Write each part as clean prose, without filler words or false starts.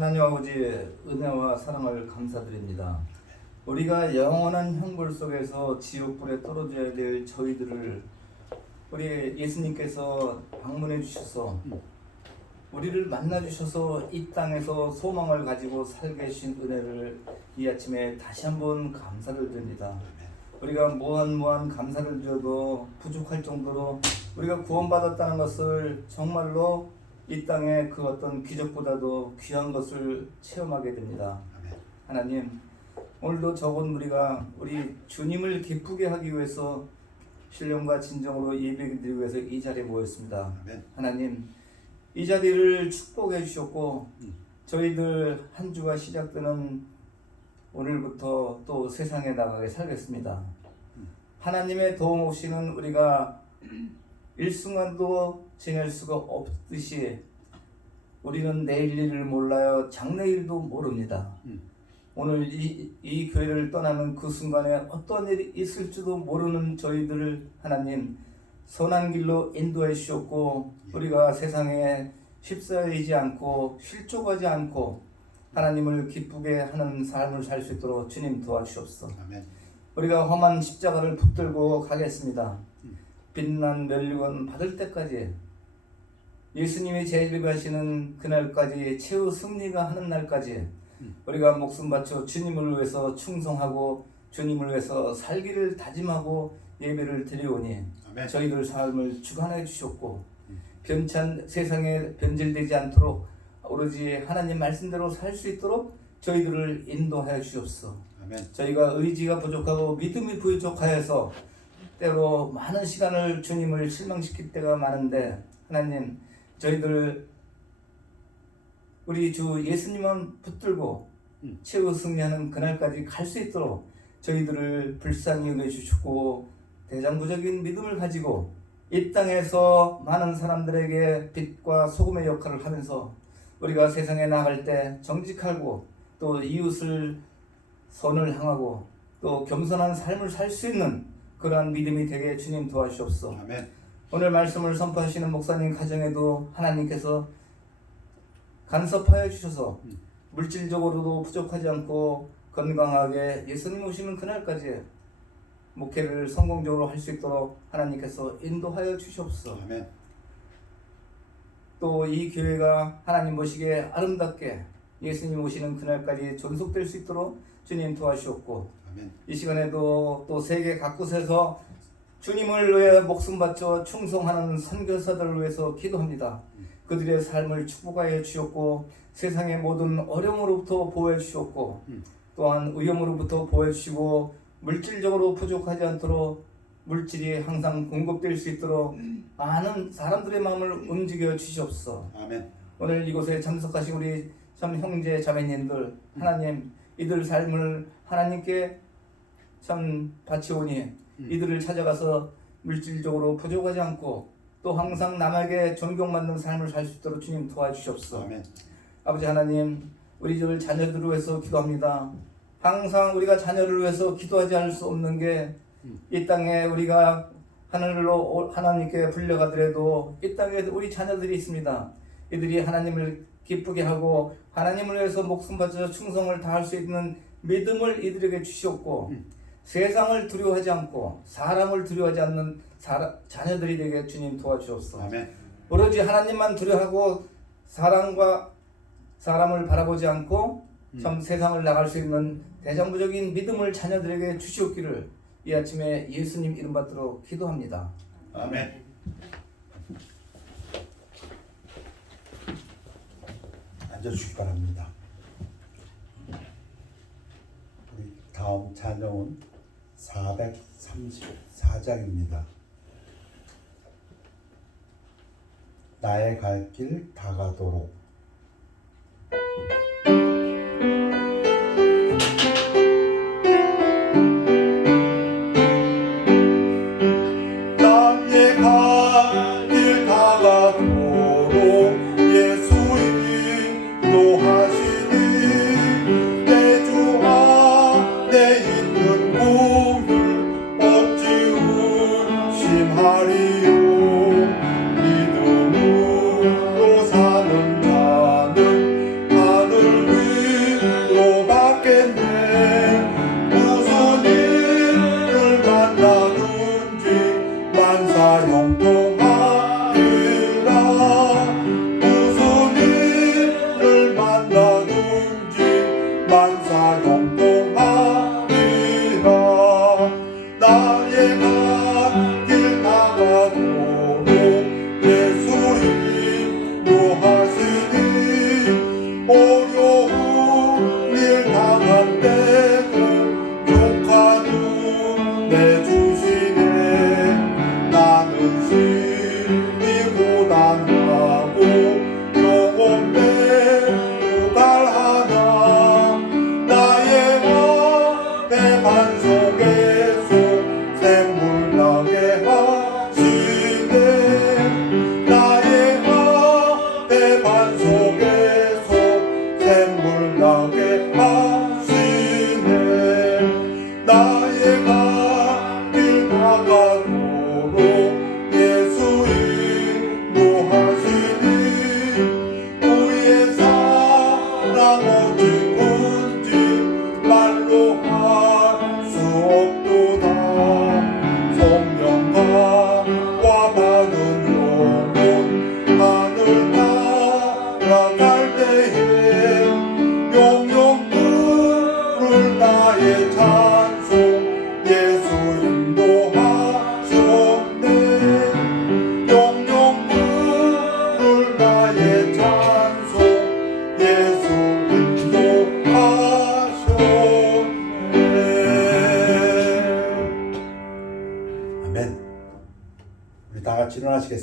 하나님 아버지 은혜와 사랑을 감사드립니다. 우리가 영원한 형벌 속에서 지옥불에 떨어져야 될 저희들을 우리 예수님께서 방문해 주셔서 우리를 만나 주셔서 이 땅에서 소망을 가지고 살게 하신 은혜를 이 아침에 다시 한번 감사를 드립니다. 우리가 무한 감사를 드려도 부족할 정도로 우리가 구원받았다는 것을 정말로 이 땅에 그 어떤 기적보다도 귀한 것을 체험하게 됩니다. 하나님, 오늘도 적은 우리가 우리 주님을 기쁘게 하기 위해서 신령과 진정으로 예배드리기 위해서 이 자리에 모였습니다. 하나님, 이 자리를 축복해 주셨고 저희들 한 주가 시작되는 오늘부터 또 세상에 나가게 살겠습니다. 하나님의 도움 없이는 우리가 일순간도 지낼 수가 없듯이 우리는 내일 일을 몰라요. 장래일도 모릅니다. 오늘 이 교회를 떠나는 그 순간에 어떤 일이 있을지도 모르는 저희들을 하나님 선한 길로 인도해 주셨고 우리가 세상에 휩싸이지 않고 실족하지 않고 하나님을 기쁘게 하는 삶을 살 수 있도록 주님 도와주옵소서. 아멘. 우리가 험한 십자가를 붙들고 가겠습니다. 빛난 멸류관 받을 때까지 예수님이 재림하시는 그날까지 최후 승리가 하는 날까지 우리가 목숨 바쳐 주님을 위해서 충성하고 주님을 위해서 살기를 다짐하고 예배를 드리오니 아멘. 저희들 삶을 주관해 주셨고 변찬 세상에 변질되지 않도록 오로지 하나님 말씀대로 살 수 있도록 저희들을 인도하여 주옵소서. 아멘. 저희가 의지가 부족하고 믿음이 부족하여서 때로 많은 시간을 주님을 실망시킬 때가 많은데 하나님 저희들 우리 주 예수님만 붙들고 최후 승리하는 그날까지 갈 수 있도록 저희들을 불쌍히 여겨 주시고 대장부적인 믿음을 가지고 이 땅에서 많은 사람들에게 빛과 소금의 역할을 하면서 우리가 세상에 나갈 때 정직하고 또 이웃을 선을 향하고 또 겸손한 삶을 살 수 있는 그러한 믿음이 되게 주님 도와주옵소서. 아멘. 오늘 말씀을 선포하시는 목사님 가정에도 하나님께서 간섭하여 주셔서 물질적으로도 부족하지 않고 건강하게 예수님 오시는 그날까지 목회를 성공적으로 할 수 있도록 하나님께서 인도하여 주시옵소서. 아멘. 또 이 교회가 하나님 보시기에 아름답게 예수님 오시는 그날까지 존속될 수 있도록 주님 도와주셨고 아멘. 이 시간에도 또 세계 각곳에서 주님을 위해 목숨 바쳐 충성하는 선교사들을 위해서 기도합니다. 그들의 삶을 축복하여 주셨고 세상의 모든 어려움으로부터 보호해 주셨고 또한 위험으로부터 보호해 주시고 물질적으로 부족하지 않도록 물질이 항상 공급될 수 있도록 많은 사람들의 마음을 움직여 주시옵소서. 아멘. 오늘 이곳에 참석하신 우리 참 형제 자매님들 하나님 이들 삶을 하나님께 참 바치오니 이들을 찾아가서 물질적으로 부족하지 않고 또 항상 남에게 존경받는 삶을 살 수 있도록 주님 도와주시옵소서. 아멘. 아버지 하나님 우리 들 자녀들을 위해서 기도합니다. 항상 우리가 자녀를 위해서 기도하지 않을 수 없는 게 이 땅에 우리가 하늘로 하나님께 불려가더라도 이 땅에 우리 자녀들이 있습니다. 이들이 하나님을 기쁘게 하고 하나님을 위해서 목숨 바쳐 충성을 다할 수 있는 믿음을 이들에게 주시옵고 세상을 두려워하지 않고 사람을 두려워하지 않는 자녀들이 되게 주님 도와주옵소서. 아멘. 오로지 하나님만 두려워하고 사람과 사람을 바라보지 않고 참 세상을 나갈 수 있는 대장부적인 믿음을 자녀들에게 주시옵기를 이 아침에 예수님 이름 받들어 기도합니다. 아멘. 앉아주시기 바랍니다. 우리 다음 찬양은 434장입니다. 나의 갈 길 다가도록. 믿음으로 사는 자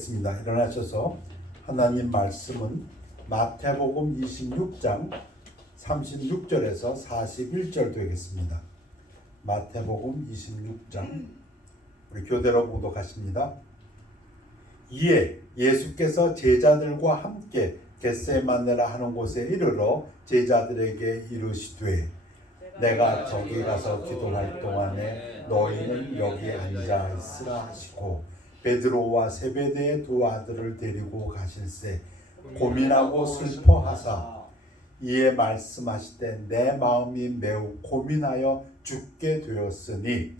기도하겠습니다. 일어나셔서 하나님 말씀은 마태복음 26장 36절에서 41절 되겠습니다. 마태복음 26장 우리 교대로 봉독하십니다. 이에 예수께서 제자들과 함께 겟세마네라 하는 곳에 이르러 제자들에게 이르시되 내가 저기 가서 기도할 동안에 너희는 여기 앉아 있으라 하시고 베드로와 세베대의 두 아들을 데리고 가실새 고민하고 슬퍼하사 이에 말씀하시되 내 마음이 매우 고민하여 죽게 되었으니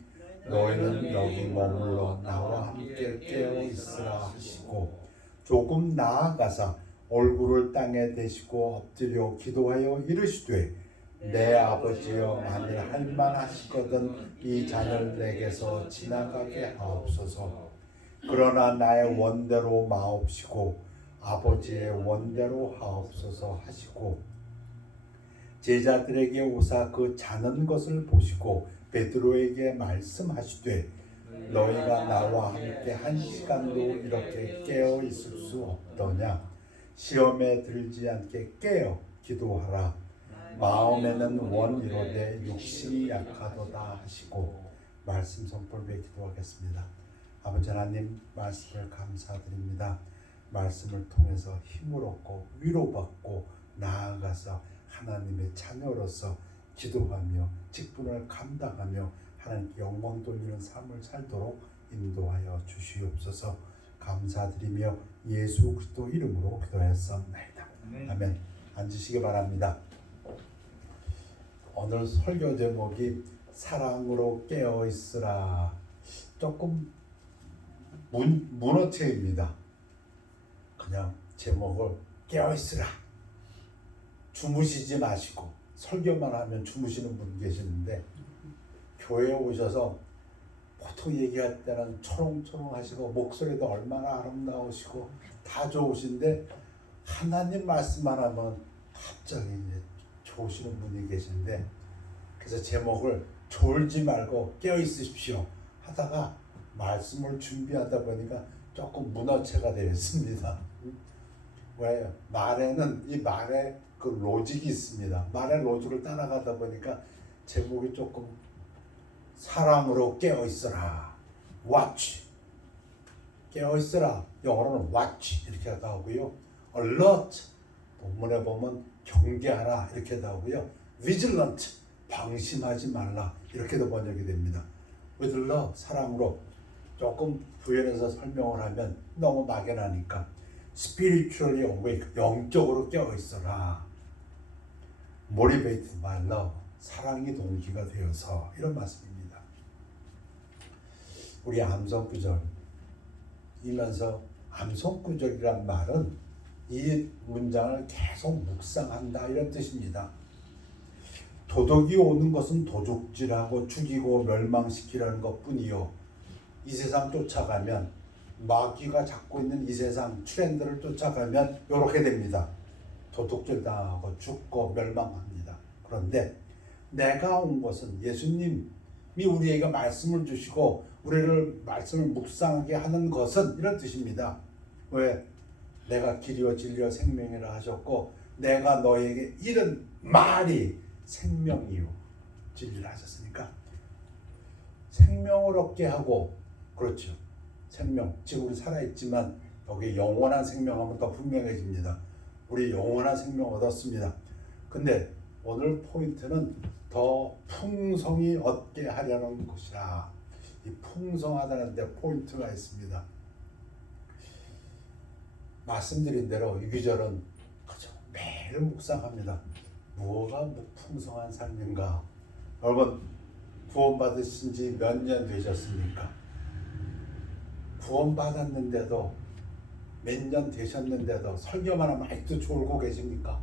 너희는 여기 머물러 나와 함께 깨어 있으라 하시고 조금 나아가사 얼굴을 땅에 대시고 엎드려 기도하여 이르시되 내 아버지여 만일 할만하시거든 이 잔을 내게서 지나가게 하옵소서. 그러나 나의 원대로 마옵시고 아버지의 원대로 하옵소서 하시고 제자들에게 오사 그 자는 것을 보시고 베드로에게 말씀하시되 너희가 나와 함께 한 시간도 이렇게 깨어 있을 수 없더냐. 시험에 들지 않게 깨어 기도하라. 마음에는 원이로되 육신이 약하도다 하시고 말씀 선포를 기도하겠습니다. 아버지 하나님 말씀을 감사드립니다. 말씀을 통해서 힘을 얻고 위로받고 나아가서 하나님의 자녀로서 기도하며 직분을 감당하며 하나님께 영광 돌리는 삶을 살도록 인도하여 주시옵소서. 감사드리며 예수 그리스도 이름으로 기도했습니다. 아멘. 앉으시기 바랍니다. 오늘 설교 제목이 사랑으로 깨어 있으라. 조금 문어체입니다. 그냥 제목을 깨어 있으라. 주무시지 마시고 설교만 하면 주무시는 분 계시는데 교회에 오셔서 보통 얘기할 때는 초롱초롱 하시고 목소리도 얼마나 아름다우시고 다 좋으신데 하나님 말씀만 하면 갑자기 이제 좋으시는 분이 계신데 그래서 제목을 졸지 말고 깨어 있으십시오 하다가 말씀을 준비하다 보니까 조금 문어체가 되었습니다. 왜? 말에는 이 말에 그 로직이 있습니다. 말의 로직을 따라가다 보니까 제목이 조금 사랑으로 깨어 있어라. watch. 깨어 있어라. 영어로는 watch 이렇게 나오고요. alert. 본문에 보면 경계하라 이렇게 나오고요. vigilant. 방심하지 말라 이렇게도 번역이 됩니다. with love. 사랑으로 조금 부연해서 설명을 하면 너무 막연하니까 spiritually awake. 영적으로 깨어 있어라. motivated by love. 사랑이 동기가 되어서 이런 말씀입니다. 우리 암송구절이면서 암송구절이란 말은 이 문장을 계속 묵상한다 이런 뜻입니다. 도덕이 오는 것은 도둑질하고 죽이고 멸망시키려는 것뿐이요. 이 세상 쫓아가면 마귀가 잡고 있는 이 세상 트렌드를 쫓아가면 이렇게 됩니다. 도둑질 당하고 죽고 멸망합니다. 그런데 내가 온 것은 예수님이 우리에게 말씀을 주시고 우리를 말씀을 묵상하게 하는 것은 이런 뜻입니다. 왜? 내가 길이요 진리요 생명이라 하셨고 내가 너에게 이런 말이 생명이요 진리라 하셨으니까 생명을 얻게 하고 그렇죠. 생명. 지금 우리 살아있지만 여기 영원한 생명하면 더 분명해집니다. 우리 영원한 생명 얻었습니다. 근데 오늘 포인트는 더 풍성히 얻게 하려는 것이라. 이 풍성하다는 데 포인트가 있습니다. 말씀드린 대로 이 구절은 그죠 매일 묵상합니다. 무엇가 풍성한 삶인가? 여러분 구원받으신 지 몇 년 되셨습니까? 구원받았는데도 몇 년 되셨는데도 설교만 하면 아직도 졸고 계십니까?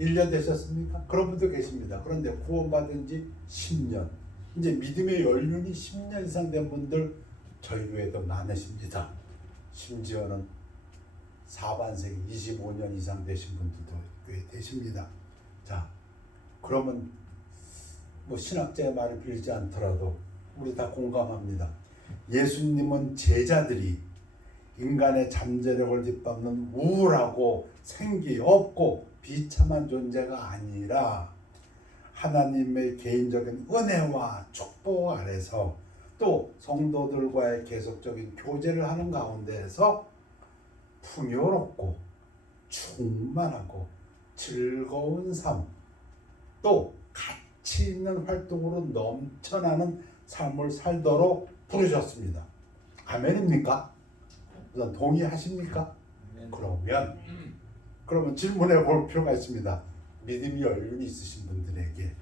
1년 되셨습니까? 그런 분도 계십니다. 그런데 구원받은 지 10년 이제 믿음의 연륜이 10년 이상 된 분들 저희 교회도 많으십니다. 심지어는 4반세기 25년 이상 되신 분들도 꽤 되십니다. 자, 그러면 뭐 신학자의 말을 빌리지 않더라도 우리 다 공감합니다. 예수님은 제자들이 인간의 잠재력을 뒷밟는 우울하고 생기 없고 비참한 존재가 아니라 하나님의 개인적인 은혜와 축복 아래서 또 성도들과의 계속적인 교제를 하는 가운데에서 풍요롭고 충만하고 즐거운 삶, 또 가치 있는 활동으로 넘쳐나는 삶을 살도록 부르셨습니다. 아멘입니까? 우선 동의하십니까? 그러면 질문해 볼 필요가 있습니다. 믿음이 연륜이 있으신 분들에게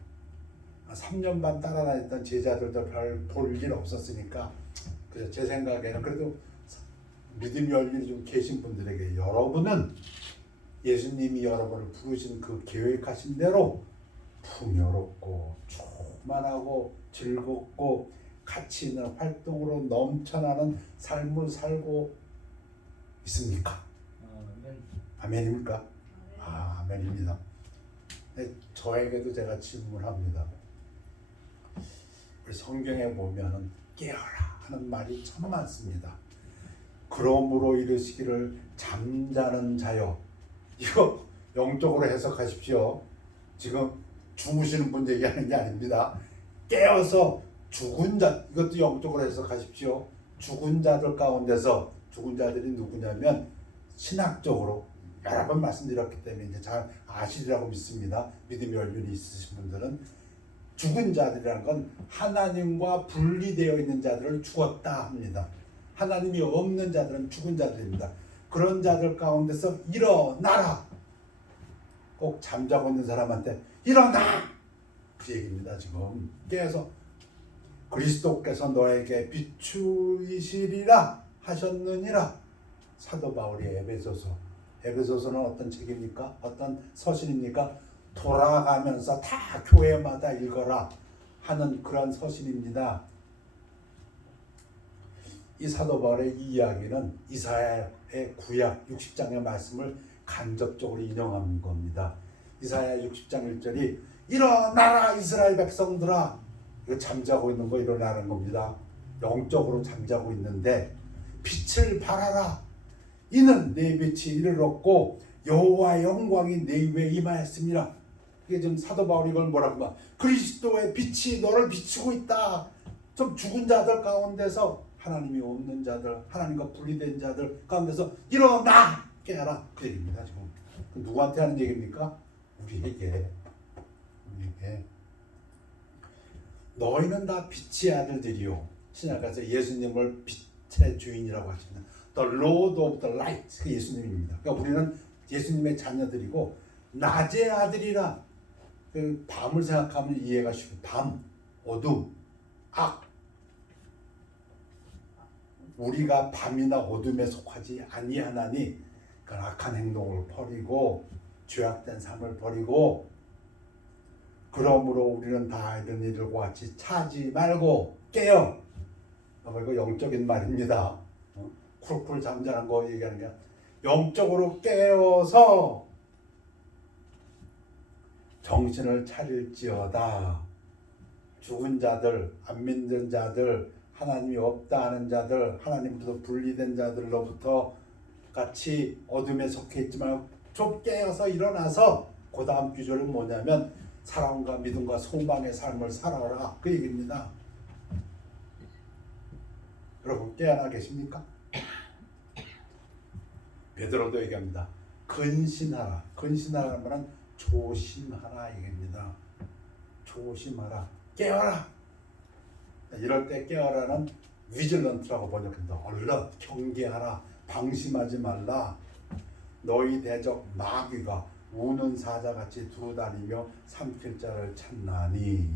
3년 반 따라다녔던 제자들도 별 볼 일 없었으니까 그래서 제 생각에는 그래도 믿음이 연륜이 좀 계신 분들에게 여러분은 예수님이 여러분을 부르신 그 계획하신 대로 풍요롭고 충만하고 즐겁고 가치 있는 활동으로 넘쳐나는 삶을 살고 있습니까? 아멘입니까? 아멘입니다. 네, 저에게도 제가 질문합니다. 우리 성경에 보면은 깨어라 하는 말이 참 많습니다. 그러므로 이르시기를 잠자는 자여, 이거 영적으로 해석하십시오. 지금 주무시는 분 얘기하는 게 아닙니다. 깨어서 죽은 자, 이것도 영적으로 해석하십시오. 죽은 자들 가운데서, 죽은 자들이 누구냐면 신학적으로 여러 번 말씀드렸기 때문에 이제 잘 아시리라고 믿습니다. 믿음의 연륜이 있으신 분들은 죽은 자들이라는 건 하나님과 분리되어 있는 자들을 죽었다 합니다. 하나님이 없는 자들은 죽은 자들입니다. 그런 자들 가운데서 일어나라. 꼭 잠자고 있는 사람한테 일어나! 그 얘기입니다. 지금 깨서 그리스도께서 너에게 비추이시리라 하셨느니라. 사도 바울이 에베소서는 어떤 책입니까? 어떤 서신입니까? 돌아가면서 다 교회마다 읽어라 하는 그런 서신입니다. 이 사도 바울의 이 이야기는 이사야의 구약 60장의 말씀을 간접적으로 인용한 겁니다. 이사야 60장 1절이 일어나라 이스라엘 백성들아, 이거 잠자고 있는 거 일어나는 겁니다. 영적으로 잠자고 있는데 빛을 발하라. 이는 내 빛이 이를 얻고 여호와의 영광이 내 위에 임하였습니다. 이게 지금 사도 바울이 이걸 뭐라고 말? 그리스도의 빛이 너를 비추고 있다. 좀 죽은 자들 가운데서 하나님이 없는 자들, 하나님과 분리된 자들 가운데서 일어나 깨어라 그 얘기입니다. 지금 누구한테 하는 얘기입니까? 우리에게. 너희는 다 빛의 아들들이요. 신약에서 예수님을 빛의 주인이라고 하십니다. The Lord of the Light, 그 예수님입니다. 그러니까 우리는 예수님의 자녀들이고 낮의 아들이라. 그 밤을 생각하면 이해가 쉽고 밤, 어둠, 악. 우리가 밤이나 어둠에 속하지 아니하나니 그 악한 행동을 버리고 죄악된 삶을 버리고 그러므로 우리는 다 이런 이들과 같이 차지 말고 깨어. 이거 영적인 말입니다. 쿨쿨 잠자는 거 얘기하는 게 영적으로 깨어서 정신을 차릴지어다. 죽은 자들, 안 믿는 자들, 하나님이 없다 하는 자들, 하나님부터 분리된 자들로부터 같이 어둠에 속해 있지만 좀 깨어서 일어나서 그 다음 구절은 뭐냐면 사랑과 믿음과 소망의 삶을 살아라 그 얘기입니다. 여러분 깨어나 계십니까? 베드로도 얘기합니다. 근신하라. 근신하라는 말은 조심하라 얘기입니다. 조심하라. 깨어라. 이럴 때 깨어라는 위질런트라고 번역합니다. 얼른 경계하라. 방심하지 말라. 너희 대적 마귀가 우는 사자같이 두루다니며 삼킬 자를 찾나니.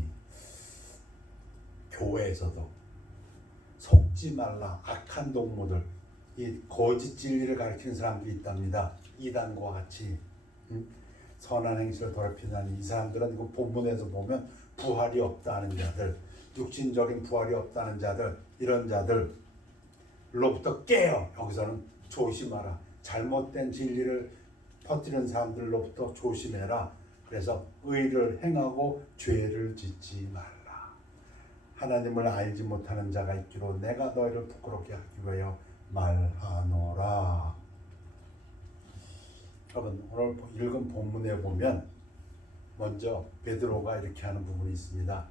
교회에서도 속지 말라. 악한 동무들, 이 거짓 진리를 가르치는 사람들이 있답니다. 이단과 같이 선한 행실을 더럽히나니. 이 사람들은 이거 본문에서 보면 부활이 없다는 자들, 육신적인 부활이 없다는 자들, 이런 자들로부터 깨어. 여기서는 조심하라. 잘못된 진리를 퍼뜨리는 사람들로부터 조심해라. 그래서 의를 행하고 죄를 짓지 말라. 하나님을 알지 못하는 자가 있기로 내가 너희를 부끄럽게 하기 위하여 말하노라. 여러분 오늘 읽은 본문에 보면 먼저 베드로가 이렇게 하는 부분이 있습니다.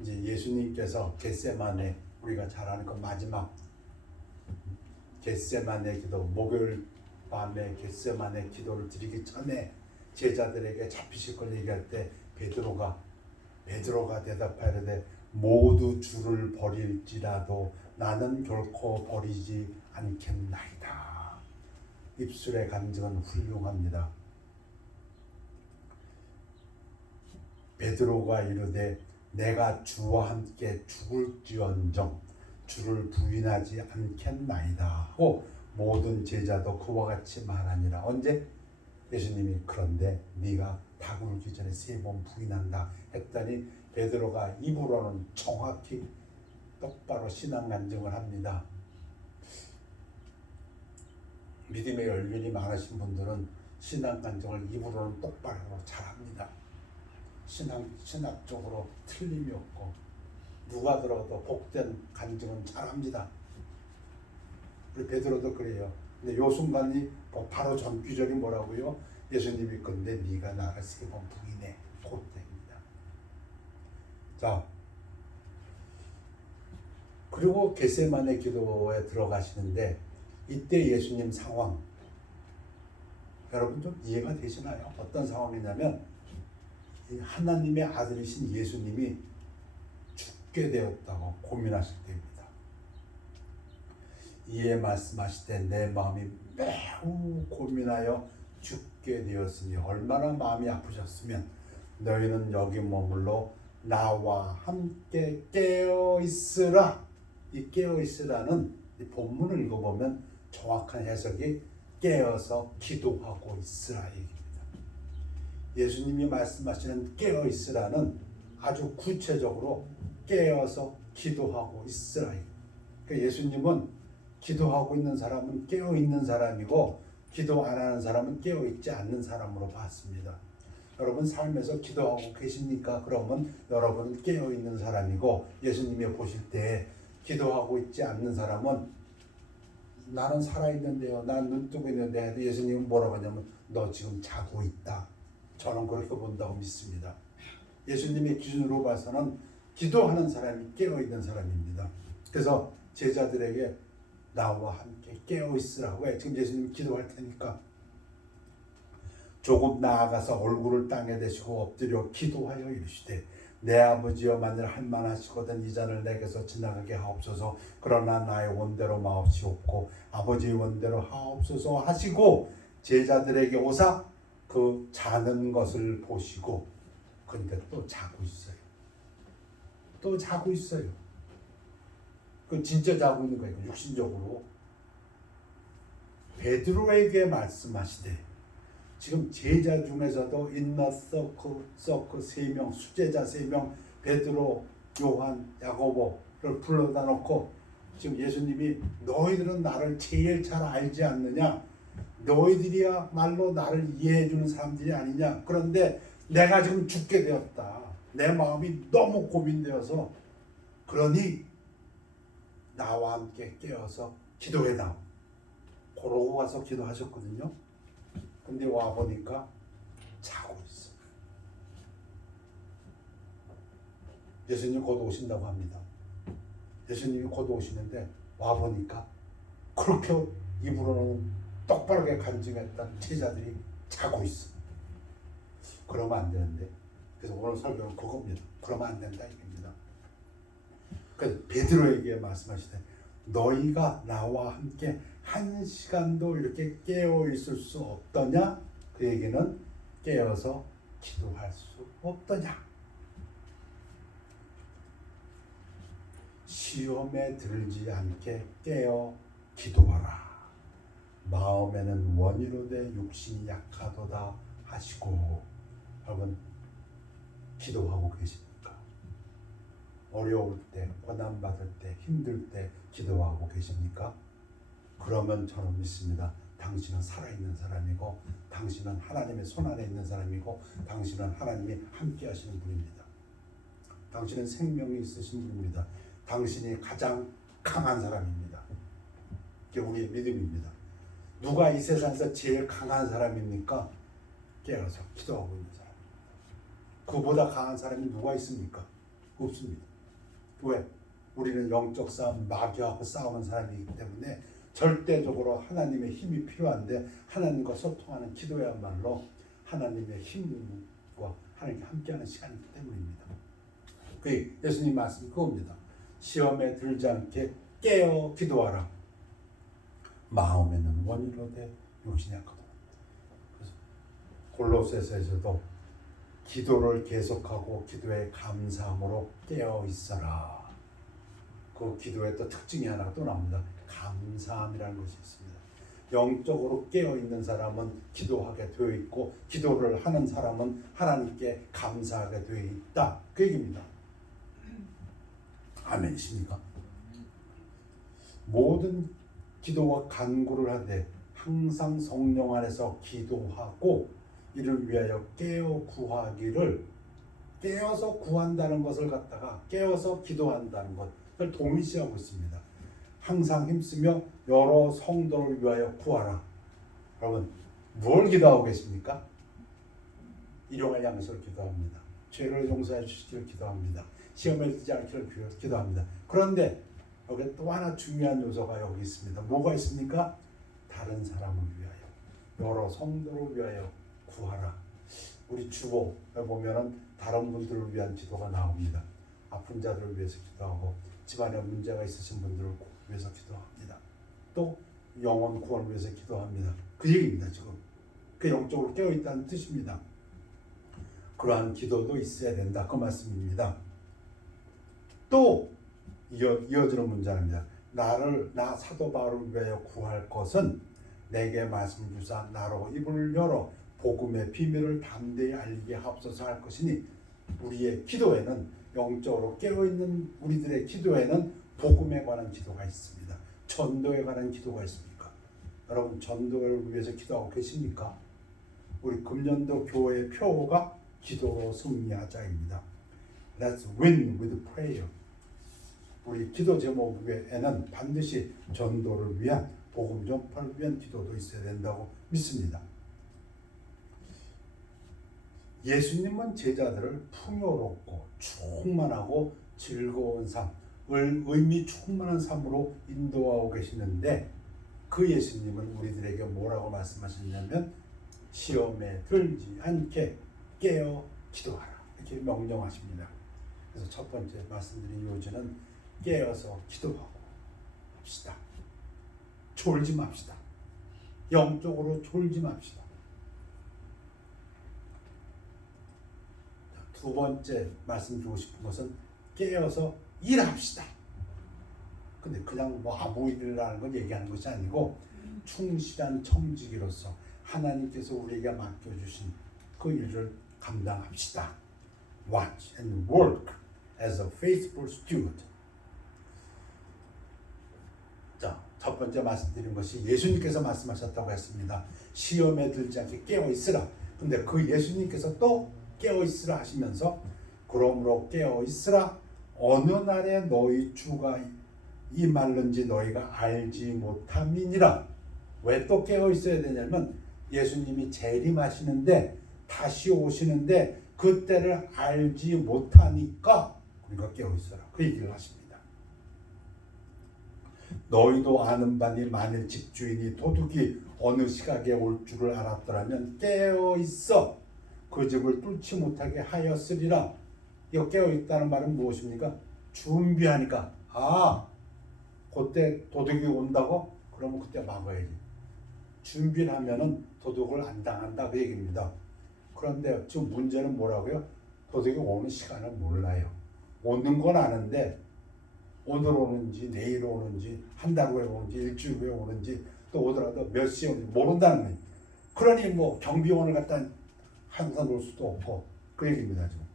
이제 예수님께서 겟세마네, 우리가 잘 아는 그 마지막 겟세마네 기도, 목요일 밤에 겟세마네 기도를 드리기 전에 제자들에게 잡히실 걸 얘기할 때 베드로가 대답하려되 모두 주를 버릴지라도 나는 결코 버리지 않겠나이다. 입술의 간증은 훌륭합니다. 베드로가 이르되 내가 주와 함께 죽을지언정 주를 부인하지 않겠나이다 하고 모든 제자도 그와 같이 말하니라. 언제? 예수님이 그런데 네가 닭 울기 전에 3번 부인한다 했더니 베드로가 입으로는 정확히 똑바로 신앙 간증을 합니다. 믿음의 연륜이 많으신 분들은 신앙 간증을 입으로는 똑바로 잘합니다. 신학적으로 틀림이 없고 누가 들어도 복된 간증은 잘합니다. 우리 베드로도 그래요. 근데 요 순간이 바로 전귀절이 뭐라고요? 예수님이 근데 네가 나를 3번 부인해. 그때입니다. 자, 그리고 겟세마네 기도에 들어가시는데 이때 예수님 상황 여러분 좀 이해가 되시나요? 어떤 상황이냐면 하나님의 아들이신 예수님이 죽게 되었다고 고민하실 때입니다. 이에 말씀하실 때 내 마음이 매우 고민하여 죽게 되었으니 얼마나 마음이 아프셨으면 너희는 여기 머물러 나와 함께 깨어 있으라. 이 깨어 있으라는 이 본문을 읽어보면 정확한 해석이 깨어서 기도하고 있으라 얘기입니다. 예수님이 말씀하시는 깨어 있으라는 아주 구체적으로 깨어서 기도하고 있으라. 그러니까 예수님은 기도하고 있는 사람은 깨어 있는 사람이고 기도 안 하는 사람은 깨어 있지 않는 사람으로 봤습니다. 여러분 삶에서 기도하고 계십니까? 그러면 여러분은 깨어 있는 사람이고 예수님이 보실 때 기도하고 있지 않는 사람은 나는 살아있는데요. 난 눈 뜨고 있는데 예수님은 뭐라고 하냐면 너 지금 자고 있다. 저는 그렇게 본다고 믿습니다. 예수님의 기준으로 봐서는 기도하는 사람이 깨어있는 사람입니다. 그래서 제자들에게 나와 함께 깨어있으라. 왜? 지금 예수님이 기도할 테니까. 조금 나아가서 얼굴을 땅에 대시고 엎드려 기도하여 이르시되 내 아버지여 만일 할만하시거든 이 잔을 내게서 지나가게 하옵소서. 그러나 나의 원대로 마옵시옵고 아버지의 원대로 하옵소서 하시고 제자들에게 오사 그 자는 것을 보시고 근데 또 자고 있어요. 또 자고 있어요. 그 진짜 자고 있는 거예요. 육신적으로. 베드로에게 말씀하시되 지금 제자 중에서도 인너 서클 3명, 수제자 3명, 베드로, 요한, 야고보를 불러다 놓고 지금 예수님이 너희들은 나를 제일 잘 알지 않느냐? 너희들이야말로 나를 이해해 주는 사람들이 아니냐? 그런데 내가 지금 죽게 되었다. 내 마음이 너무 고민되어서 그러니 나와 함께 깨어서 기도해다오. 그러고 와서 기도하셨거든요. 근데 와 보니까 자고 있어. 예수님 곧 오신다고 합니다. 예수님이 곧 오시는데 와 보니까 그렇게 입으로는 똑바르게 간증했던 제자들이 자고 있어. 그러면 안 되는데. 그래서 오늘 설교는 그겁니다. 그러면 안 된다 이겁니다. 그래서 베드로에게 말씀하시되 너희가 나와 함께 1시간도 이렇게 깨어 있을 수 없더냐? 그 얘기는 깨어서 기도할 수 없더냐? 시험에 들지 않게 깨어 기도하라. 마음에는 원이로되 육신이 약하도다 하시고. 여러분 기도하고 계십니까? 어려울 때, 고난받을 때, 힘들 때 기도하고 계십니까? 그러면 저는 믿습니다. 당신은 살아있는 사람이고 당신은 하나님의 손안에 있는 사람이고 당신은 하나님이 함께 하시는 분입니다. 당신은 생명이 있으신 분입니다. 당신이 가장 강한 사람입니다. 그게 우리의 믿음입니다. 누가 이 세상에서 제일 강한 사람입니까? 깨어서 기도하고 있는 사람. 그보다 강한 사람이 누가 있습니까? 없습니다. 왜? 우리는 영적 싸움, 마귀하고 싸우는 사람이기 때문에 절대적으로 하나님의 힘이 필요한데 하나님과 소통하는 기도야말로 하나님의 힘과 하나님과 함께하는 시간이기 때문입니다. 그 예수님 말씀이 그겁니다. 시험에 들지 않게 깨어 기도하라. 마음에는 원이로되 육신이 약하다. 그래서 골로새서에서도 기도를 계속하고 기도에 감사함으로 깨어 있어라. 그 기도의 또 특징이 하나 또 나옵니다. 감사함이라는 것이 있습니다. 영적으로 깨어 있는 사람은 기도하게 되어 있고 기도를 하는 사람은 하나님께 감사하게 되어 있다. 그 얘기입니다. 아멘이십니까? 모든 기도와 간구를 하되 항상 성령 안에서 기도하고 이를 위하여 깨어 구하기를, 깨어서 구한다는 것을 갖다가 깨어서 기도한다는 것을 동일시하고 있습니다. 항상 힘쓰며 여러 성도를 위하여 구하라. 여러분 뭘 기도하고 계십니까? 일용할 양식을 기도합니다. 죄를 용서해 주시기를 기도합니다. 시험에 들지 않기를 기도합니다. 그런데 여기 또 하나 중요한 요소가 여기 있습니다. 뭐가 있습니까? 다른 사람을 위하여, 여러 성도를 위하여 구하라. 우리 주보에 보면은 다른 분들을 위한 기도가 나옵니다. 아픈 자들을 위해서 기도하고 집안에 문제가 있으신 분들을 위해서 기도합니다. 또 영혼 구원을 위해서 기도합니다. 그 얘기입니다. 지금 그 영적으로 깨어있다는 뜻입니다. 그러한 기도도 있어야 된다. 그 말씀입니다. 또 이어지는 문장입니다. 나 사도 바울을 위하여 구할 것은 내게 말씀 주사 나로 입을 열어 복음의 비밀을 담대히 알리게 하옵소서 할 것이니, 우리의 기도에는, 영적으로 깨어있는 우리들의 기도에는 복음에 관한 기도가 있습니다. 전도에 관한 기도가 있습니까? 여러분 전도를 위해서 기도하고 계십니까? 우리 금년도 교회의 표어가 기도로 승리하자입니다. Let's win with prayer. 우리 기도 제목에는 반드시 전도를 위한, 복음 전파를 위한 기도도 있어야 된다고 믿습니다. 예수님은 제자들을 풍요롭고 충만하고 즐거운 삶, 의미 충만한 삶으로 인도하고 계시는데, 그 예수님은 우리들에게 뭐라고 말씀하셨냐면 시험에 들지 않게 깨어 기도하라, 이렇게 명령하십니다. 그래서 첫 번째 말씀드린 요지는 깨어서 기도하고 합시다. 졸지 맙시다. 영적으로 졸지 맙시다. 두 번째 말씀드리고 싶은 것은 깨어서 일합시다. 근데 그냥 뭐 아무 일이라는 걸 얘기하는 것이 아니고 충실한 청지기로서 하나님께서 우리에게 맡겨주신 그 일을 감당합시다. Watch and work as a faithful steward. 자, 첫 번째 말씀드린 것이 예수님께서 말씀하셨다고 했습니다. 시험에 들지 않게 깨어 있으라. 근데 그 예수님께서 또 깨어 있으라 하시면서, 그러므로 깨어 있으라. 어느 날에 너희 주가 임할는지 너희가 알지 못함이니라. 왜 또 깨어 있어야 되냐면 예수님이 재림하시는데, 다시 오시는데 그때를 알지 못하니까 우리가 깨어 있어라, 그 얘기를 하십니다. 너희도 아는 바니 만일 집주인이 도둑이 어느 시각에 올 줄을 알았더라면 깨어 있어 그 집을 뚫지 못하게 하였으리라. 이거 깨어 있다는 말은 무엇입니까? 준비하니까. 그때 도둑이 온다고? 그러면 그때 막아야지. 준비를 하면은 도둑을 안 당한다, 그 얘기입니다. 그런데 지금 문제는 뭐라고요? 도둑이 오는 시간을 몰라요. 오는 건 아는데 오늘 오는지 내일 오는지 한 달 후에 오는지 일주일 후에 오는지 또 오더라도 몇 시에 오는지 모른다는 거예요. 그러니 뭐 경비원을 갖다 항상 놓을 수도 없고, 그 얘기입니다. 지금.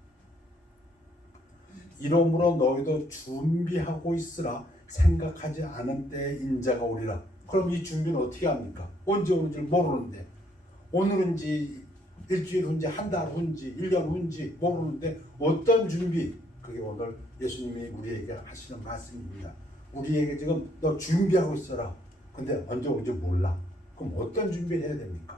이러므로 너희도 준비하고 있으라. 생각하지 않은 때에 인자가 오리라. 그럼 이 준비는 어떻게 합니까? 언제 오는지 모르는데, 오늘인지 일주일 후인지 한 달 후인지 1년 후인지 모르는데 어떤 준비? 그게 오늘 예수님이 우리에게 하시는 말씀입니다. 우리에게 지금 너 준비하고 있어라. 근데 언제 올지 몰라. 그럼 어떤 준비를 해야 됩니까?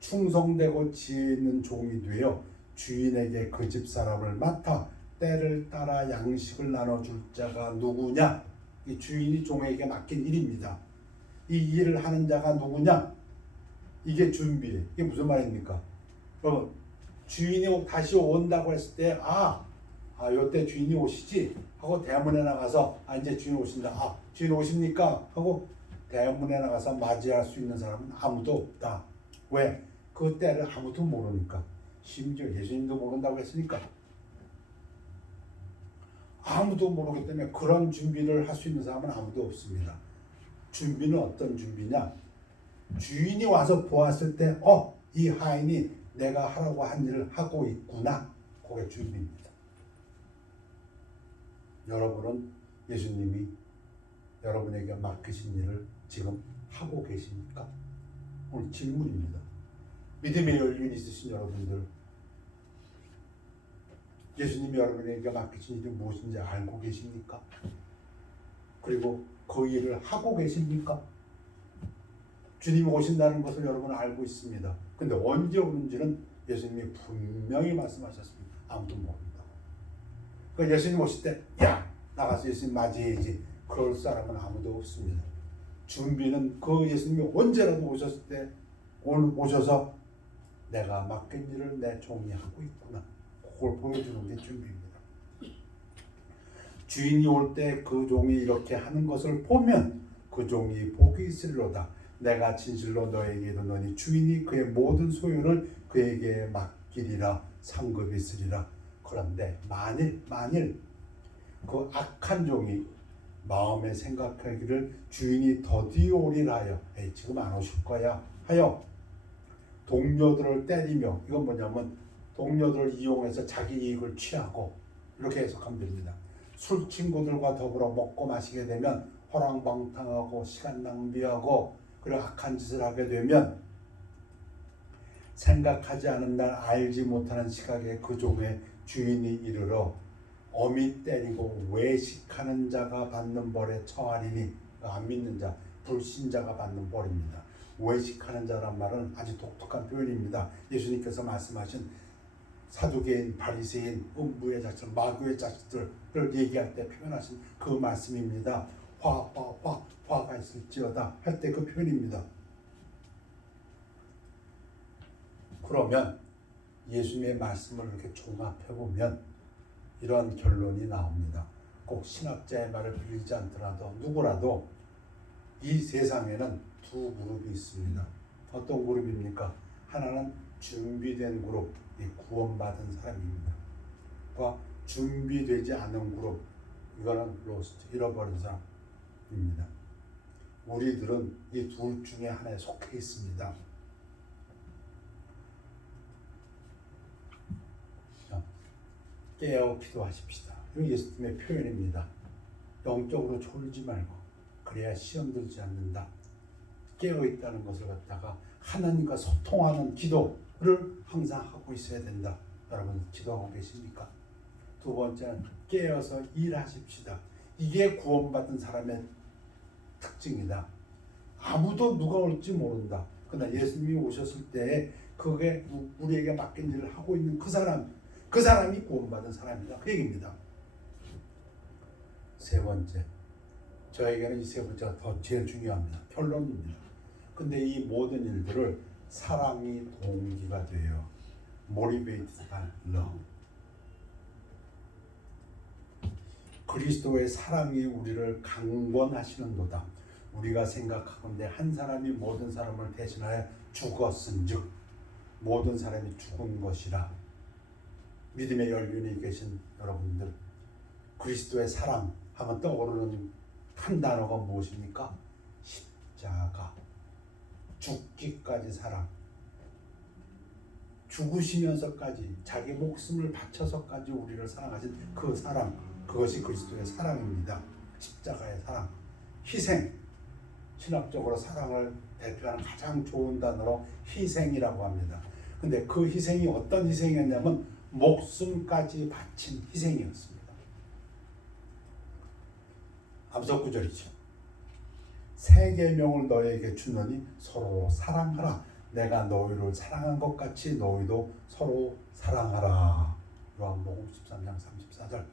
충성되고 지혜 있는 종이 되어 주인에게 그 집 사람을 맡아 때를 따라 양식을 나눠줄 자가 누구냐? 이 주인이 종에게 맡긴 일입니다. 이 일을 하는 자가 누구냐? 이게 준비예요. 이게 무슨 말입니까? 여러분, 주인이 다시 온다고 했을 때 요때 주인이 오시지 하고 대문에 나가서 이제 주인 오신다. 주인 오십니까? 하고 대문에 나가서 맞이할 수 있는 사람은 아무도 없다. 왜? 그 때를 아무도 모르니까. 심지어 예수님도 모른다고 했으니까. 아무도 모르기 때문에 그런 준비를 할 수 있는 사람은 아무도 없습니다. 준비는 어떤 준비냐? 주인이 와서 보았을 때 이 하인이 내가 하라고 한 일을 하고 있구나. 그게 준비입니다. 여러분은 예수님이 여러분에게 맡기신 일을 지금 하고 계십니까? 오늘 질문입니다. 믿음의 연륜이 있으신 여러분들, 예수님이 여러분에게 맡기신 일이 무엇인지 알고 계십니까? 그리고 그 일을 하고 계십니까? 주님이 오신다는 것을 여러분은 알고 있습니다. 근데 언제 오는지는 예수님이 분명히 말씀하셨습니다. 아무도 모른다고. 그러니까 예수님 오실 때 나가서 예수님 맞이해야지. 그럴 사람은 아무도 없습니다. 준비는 그 예수님이 언제라도 오셨을 때 오늘 오셔서 내가 맡긴 일을 내 종이 하고 있구나. 그걸 보여주는 게 준비입니다. 주인이 올 때 그 종이 이렇게 하는 것을 보면 그 종이 복이 있으리로다. 내가 진실로 너에게 이르노니 주인이 그의 모든 소유를 그에게 맡기리라. 상급이 있으리라. 그런데 만일 그 악한 종이 마음에 생각하기를 주인이 더디어 오리라 하여 지금 안 오실 거야 하여 동료들을 때리며, 이건 뭐냐면 동료들을 이용해서 자기 이익을 취하고, 이렇게 해석하면 됩니다. 술 친구들과 더불어 먹고 마시게 되면 호랑방탕하고 시간 낭비하고 그리고 악한 짓을 하게 되면 생각하지 않은 날 알지 못하는 시각에 그 종의 주인이 이르러 엄히 때리고 외식하는 자가 받는 벌에 처하리니, 안 믿는 자, 불신자가 받는 벌입니다. 외식하는 자란 말은 아주 독특한 표현입니다. 예수님께서 말씀하신 사두개인, 바리새인, 음부의 자식, 마귀의 자식들을 얘기할 때 표현하신 그 말씀입니다. 화가 있을지어다 할 때 그 표현입니다. 그러면 예수님의 말씀을 이렇게 종합해보면 이런 결론이 나옵니다. 꼭 신학자의 말을 빌리지 않더라도 누구라도 이 세상에는 두 그룹이 있습니다. 어떤 그룹입니까? 하나는 준비된 그룹, 구원받은 사람입니다. 준비되지 않은 그룹, 이거는 로스트, 잃어버린 사람입니다. 우리들은 이 둘 중에 하나에 속해 있습니다. 깨어 기도하십시다. 이거 예수님의 표현입니다. 영적으로 졸지 말고, 그래야 시험 들지 않는다. 깨어 있다는 것을 갖다가 하나님과 소통하는 기도를 항상 하고 있어야 된다. 여러분 기도하고 계십니까? 두 번째는 깨어서 일하십시다. 이게 구원받은 사람의 특징이다. 아무도 누가 올지 모른다. 그러나 예수님이 오셨을 때 그게 우리에게 맡긴 일을 하고 있는 그 사람이 구원받은 사람이다. 그 얘기입니다. 세 번째, 저에게는 이 세 번째가 제일 중요합니다. 결론입니다. 근데 이 모든 일들을 사랑이 동기가 돼요. motivated by love. 그리스도의 사랑이 우리를 강권하시는도다. 우리가 생각하건대 한 사람이 모든 사람을 대신하여 죽었은즉 모든 사람이 죽은 것이라. 믿음의 연륜이 계신 여러분들, 그리스도의 사랑 하면 떠오르는 한 단어가 무엇입니까? 십자가. 죽기까지 사랑. 죽으시면서까지 자기 목숨을 바쳐서까지 우리를 사랑하신 그 사랑, 그것이 그리스도의 사랑입니다. 십자가의 사랑. 희생. 신학적으로 사랑을 대표하는 가장 좋은 단어로 희생이라고 합니다. 근데 그 희생이 어떤 희생이었냐면 목숨까지 바친 희생이었습니다. 암석 구절이죠. 새 계명을 너희에게 주노니 서로 사랑하라. 내가 너희를 사랑한 것 같이 너희도 서로 사랑하라. 요한복음 13장 34절.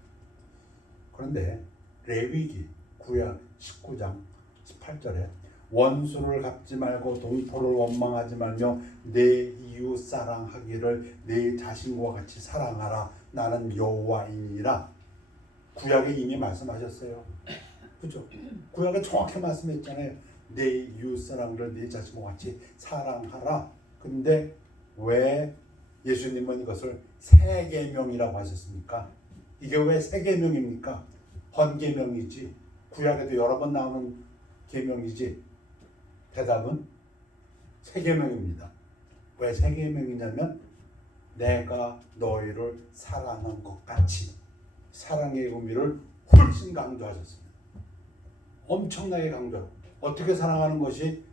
그런데 레위기 구약 19장 18절에 원수를 갚지 말고 동포를 원망하지 말며 내 이웃 사랑하기를 내 자신과 같이 사랑하라. 나는 여호와이니라. 구약에 이미 말씀하셨어요. 그렇죠? 구약에 정확히 말씀했잖아요. 내 이웃 사랑을 내 자신과 같이 사랑하라. 근데 왜 예수님은 이것을 새 계명이라고 하셨습니까? 이게 왜 새 계명입니까? 헌계명이지. 구약에도 여러 번 나오는 계명이지. 대답은 새 계명입니다. 왜 새 계명이냐면 내가 너희를 사랑한 것 같이 사랑의 의미를 훨씬 강조하셨습니다. 엄청나게 강조. 어떻게 사랑하는 것이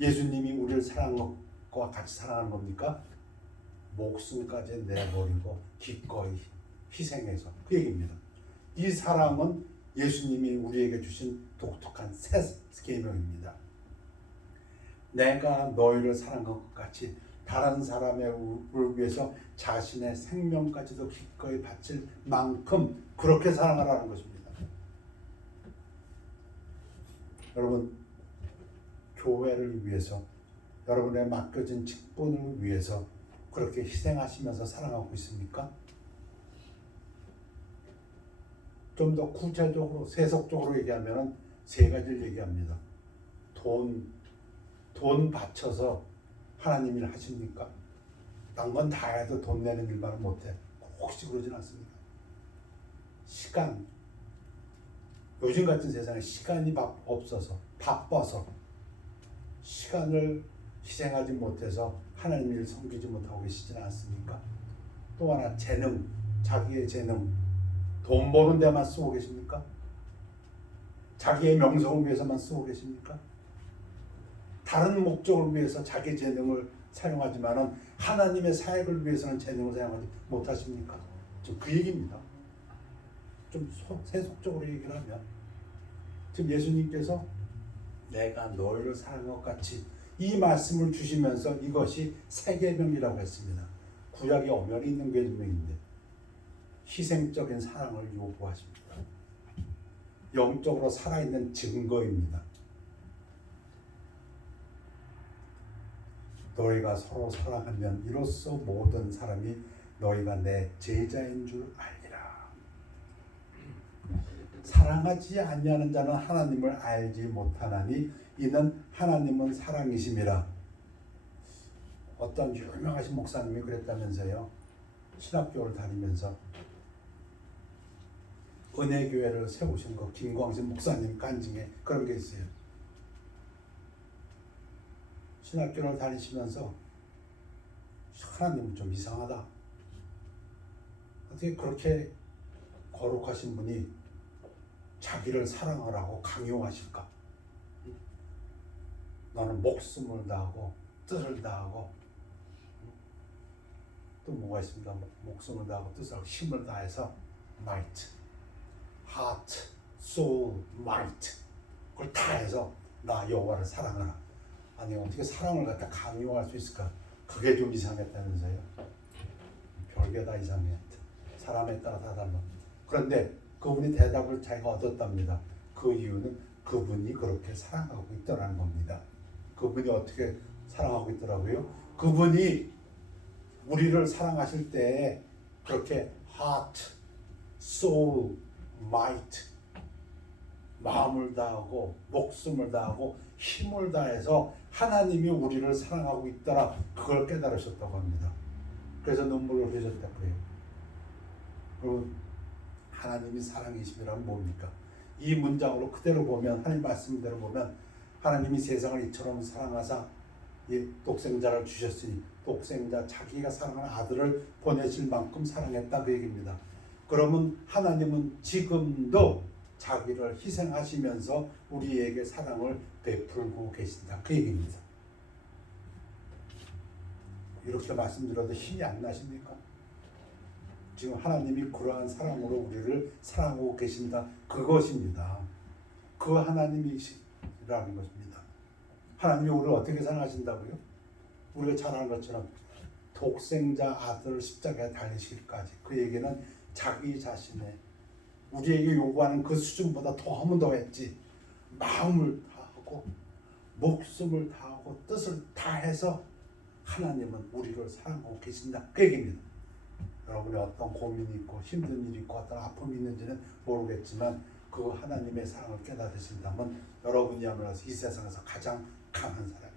예수님이 우리를 사랑한 것과 같이 사랑하는 겁니까? 목숨까지 내버리고 기꺼이 희생해서 그 얘기입니다. 이 사랑은 예수님이 우리에게 주신 독특한 새 계명입니다. 내가 너희를 사랑한 것 같이 다른 사람을 위해서 자신의 생명까지도 기꺼이 바칠 만큼 그렇게 사랑하라는 것입니다. 여러분, 교회를 위해서 여러분의 맡겨진 직분을 위해서 그렇게 희생하시면서 사랑하고 있습니까? 좀 더 구체적으로 세속적으로 얘기하면 세 가지를 얘기합니다. 돈 바쳐서 하나님 일 하십니까? 딴 건 다 해도 돈 내는 일만은 못해. 혹시 그러진 않습니다. 시간. 요즘 같은 세상에 시간이 없어서 바빠서 시간을 희생하지 못해서 하나님 일 섬기지 못하고 계시지는 않습니까? 또 하나 재능, 자기의 재능, 돈 버는 데만 쓰고 계십니까? 자기의 명성을 위해서만 쓰고 계십니까? 다른 목적을 위해서 자기 재능을 사용하지만은 하나님의 사역을 위해서는 재능을 사용하지 못하십니까? 좀 그 얘기입니다. 좀 세속적으로 얘기를 하면 지금 예수님께서 내가 너희를 사랑한 것 같이 이 말씀을 주시면서 이것이 새 계명이라고 했습니다. 구약에 엄연히 있는 계명인데 희생적인 사랑을 요구하십니다. 영적으로 살아있는 증거입니다. 너희가 서로 사랑하면 이로써 모든 사람이 너희가 내 제자인 줄 알리라. 사랑하지 아니하는 자는 하나님을 알지 못하나니 이는 하나님은 사랑이심이라. 어떤 유명하신 목사님이 그랬다면서요. 신학교를 다니면서 은혜교회를 세우신 거 김광신 목사님 간증에 그런 게 있어요. 신학교를 다니시면서 하나님은 좀 이상하다. 어떻게 그렇게 거룩하신 분이 자기를 사랑하라고 강요하실까? 너는 목숨을 다하고 뜻을 다하고 또 뭐가 있습니까? 목숨을 다하고 뜻을 다하고 힘을 다해서 might, heart, soul, might 그걸 다해서 나 여호와를 사랑하라. 아니 어떻게 사랑을 갖다 강요할 수 있을까? 그게 좀 이상했다면서요. 별게 다 이상해. 사람에 따라 다 달라. 그런데 그분이 대답을 자기가 얻었답니다. 그 이유는 그분이 그렇게 사랑하고 있더라는 겁니다. 그분이 어떻게 사랑하고 있더라고요? 그분이 우리를 사랑하실 때 그렇게 heart, soul, might 마음을 다하고 목숨을 다하고 힘을 다해서 하나님이 우리를 사랑하고 있더라. 그걸 깨달으셨다고 합니다. 그래서 눈물을 흘리셨다고요. 그리고 하나님이 사랑이심이란 뭡니까? 이 문장으로 그대로 보면 하나님 말씀대로 보면 하나님이 세상을 이처럼 사랑하사 이 독생자를 주셨으니 독생자 자기가 사랑하는 아들을 보내실 만큼 사랑했다 그 얘기입니다. 그러면 하나님은 지금도 자기를 희생하시면서 우리에게 사랑을 베풀고 계신다 그 얘기입니다. 이렇게 말씀드려도 힘이 안 나십니까? 지금 하나님이 그러한 사랑으로 우리를 사랑하고 계신다 그것입니다. 그 하나님이 사랑이라는 것입니다. 하나님이 우리를 어떻게 사랑하신다고요? 우리가 잘 아는 것처럼 독생자 아들을 십자가에 달리시기까지, 그 얘기는 자기 자신의 우리에게 요구하는 그 수준보다 더하면 더했지, 마음을 다하고 목숨을 다하고 뜻을 다해서 하나님은 우리를 사랑하고 계신다, 그 얘기입니다. 여러분이 어떤 고민이 있고 힘든 일이 있고 어떤 아픔이 있는지는 모르겠지만 그 하나님의 사랑을 깨달으신다면 여러분이야말로 이 세상에서 가장 강한 사람입니다.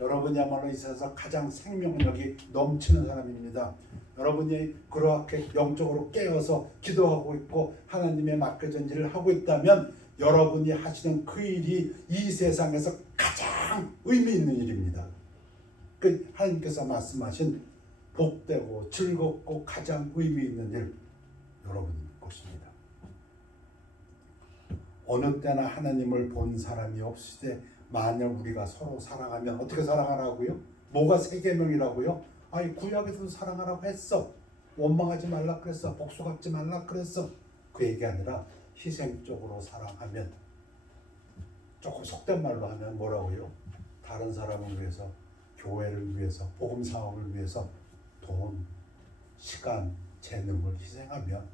여러분이야말로 이 세상에서 가장 생명력이 넘치는 사람입니다. 여러분이 그렇게 영적으로 깨어서 기도하고 있고 하나님의 맡겨진 일을 하고 있다면 여러분이 하시는 그 일이 이 세상에서 가장 의미 있는 일입니다. 그 하나님께서 말씀하신 복되고 즐겁고 가장 의미 있는 일, 여러분이 것입니다. 어느 때나 하나님을 본 사람이 없으되 만약 우리가 서로 사랑하면, 어떻게 사랑하라고요? 뭐가 세 계명이라고요? 아니 구약에서도 사랑하라고 했어. 원망하지 말라 그랬어. 복수 갚지 말라 그랬어. 그 얘기 아니라 희생적으로 사랑하면, 조금 속된 말로 하면 뭐라고요? 다른 사람을 위해서, 교회를 위해서, 복음 사업을 위해서 돈, 시간, 재능을 희생하면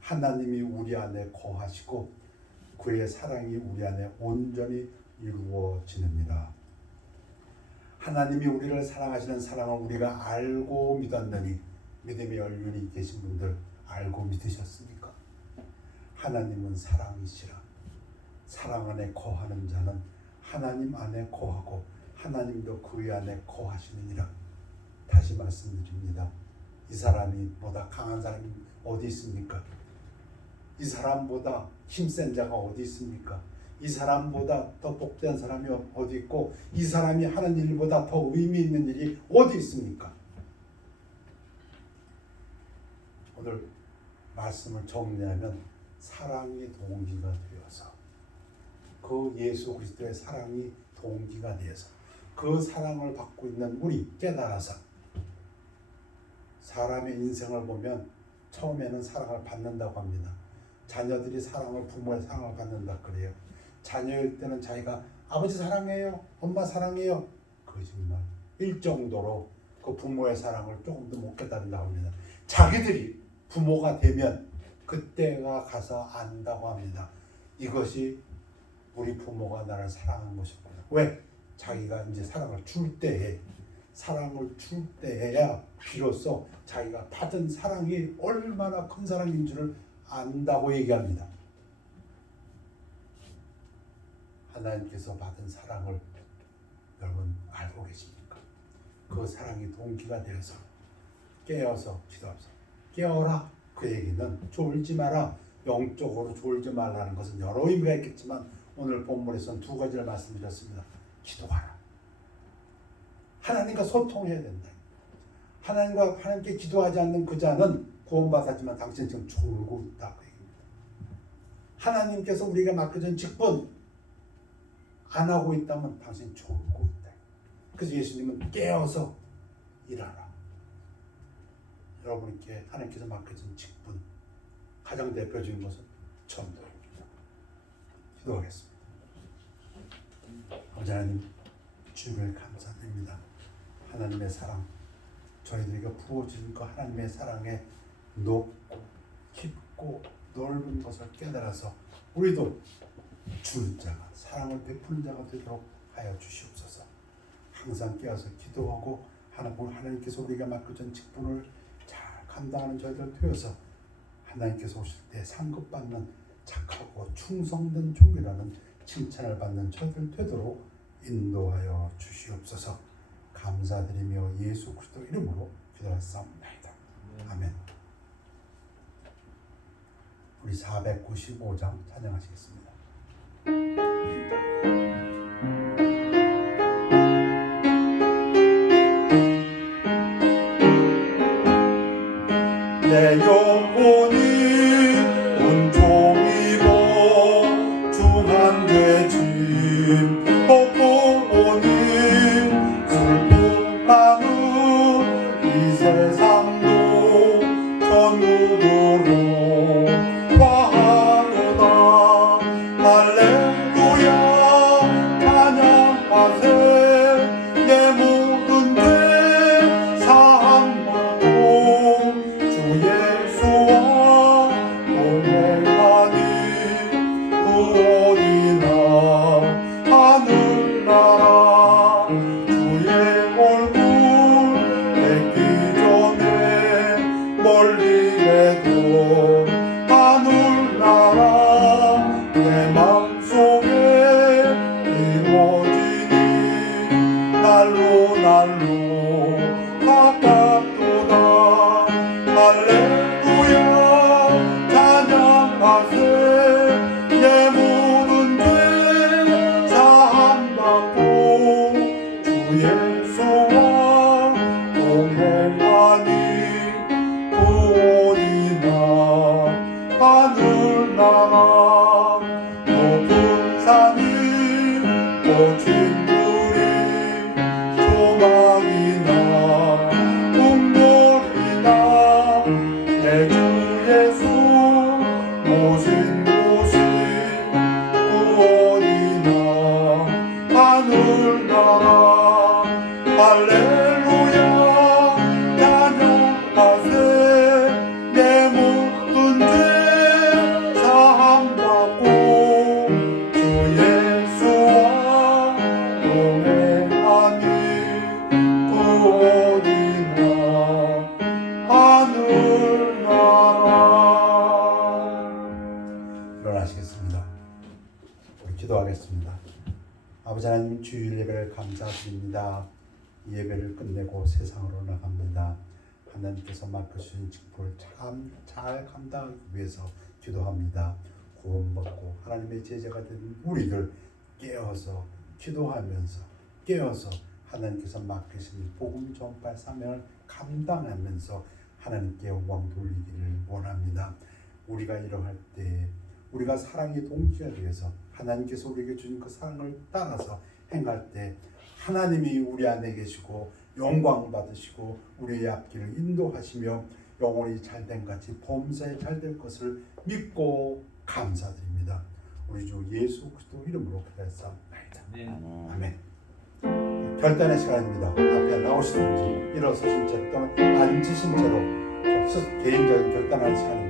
하나님이 우리 안에 거하시고 그의 사랑이 우리 안에 온전히 이루어지느니라. 하나님이 우리를 사랑하시는 사랑을 우리가 알고 믿었느니, 믿음의 연륜이 계신 분들 알고 믿으셨습니까? 하나님은 사랑이시라. 사랑 안에 거하는 자는 하나님 안에 거하고 하나님도 그의 안에 거하시느니라. 다시 말씀드립니다. 이 사람이 보다 강한 사람이 어디 있습니까? 이 사람보다 힘센 자가 어디 있습니까? 이 사람보다 더 복된 사람이 어디 있고 이 사람이 하는 일보다 더 의미 있는 일이 어디 있습니까? 오늘 말씀을 정리하면 사랑이 동기가 되어서, 그 예수 그리스도의 사랑이 동기가 되어서 그 사랑을 받고 있는 우리 깨달아서, 사람의 인생을 보면 처음에는 사랑을 받는다고 합니다. 자녀들이 사랑을, 부모의 사랑을 받는다 그래요. 자녀일 때는 자기가 아버지 사랑해요, 엄마 사랑해요, 거짓말 일 정도로 그 부모의 사랑을 조금 더 못 깨달은다고 합니다. 자기들이 부모가 되면 그때가 가서 안다고 합니다. 이것이 우리 부모가 나를 사랑한 것이구나. 왜? 자기가 이제 사랑을 줄 때에야 비로소 자기가 받은 사랑이 얼마나 큰 사랑인 줄을 안다고 얘기합니다. 하나님께서 받은 사랑을 여러분 알고 계십니까? 그 사랑이 동기가 되어서 깨어서 기도합시다. 깨어라. 그 얘기는 졸지 마라. 영적으로 졸지 말라는 것은 여러 의미가 있겠지만 오늘 본문에서는 두 가지를 말씀드렸습니다. 기도하라. 하나님과 소통해야 된다. 하나님께 기도하지 않는 그 자는 구원받았지만 당신 지금 졸고 있다. 그 얘기입니다. 하나님께서 우리가 맡겨준 직분 안 하고 있다면 당신 졸고 있다. 그래서 예수님은 깨어서 일하라. 여러분께 하나님께서 맡겨준 직분, 가장 대표적인 것은 전도입니다. 기도하겠습니다. 아버지 하나님, 주님을 감사드립니다. 하나님의 사랑, 저희들에게 부어주신 그 하나님의 사랑에 높고 깊고 넓은 것을 깨달아서 우리도 줄 자가, 사랑을 베푸는 자가 되도록 하여 주시옵소서. 항상 깨어서 기도하고 하나님께서 우리가 맡겨준 직분을 잘 감당하는 저희들 되어서 하나님께서 오실 때 상급받는 착하고 충성된 종이라는 칭찬을 받는 저희들 되도록 인도하여 주시옵소서. 감사드리며 예수 그리스도 이름으로 기도하옵나이다. 아멘. 우리 495장 찬양하시겠습니다. 내 영혼이 온종이고 중한 죄짐 벗고 오니 슬픔 많은 이 세상도 천국으로 와하노다. 할렐루야 날로 날로 가깝도다. 할렐루야 찬양하세. 내 모든 죄 사함받고 주 예수와 동행하니 구원이나. 하늘나라 높은 산이 거친 들이 조망이나 궁궐이나 내 주 예수 모신 곳이 구원이나. 하늘나라 할렐루야 찬양하세. 내 모든 죄 사함받고 주 예수와 동행하니 구원이나. 하늘나라. 일어나시겠습니다. 우리 기도하겠습니다. 아버지 하나님, 주일 예배를 감사드립니다. 이 예배를 끝내고 세상으로 나갑니다. 하나님께서 맡으신 직분을 참 잘 감당하기 위해서 기도합니다. 구원받고 하나님의 제자가 된 우리들 깨어서 기도하면서 깨어서 하나님께서 맡기신 복음 전파 사명을 감당하면서 하나님께 영광 돌리기를 원합니다. 우리가 일어날 때 우리가 사랑의 동기가 되어서 하나님께서 우리에게 주신 그 사랑을 따라서 행할 때 하나님이 우리 안에 계시고 영광 받으시고 우리의 앞길을 인도하시며 영혼이 잘된 같이 범사에 잘될 것을 믿고 감사드립니다. 우리 주 예수 그리스도 이름으로 기도했사옵나이다. 아멘. 결단의 시간입니다. 앞에 나오시든지 일어서신 채로 또는 앉으신 채로 개인적인 결단하는 시간입니다.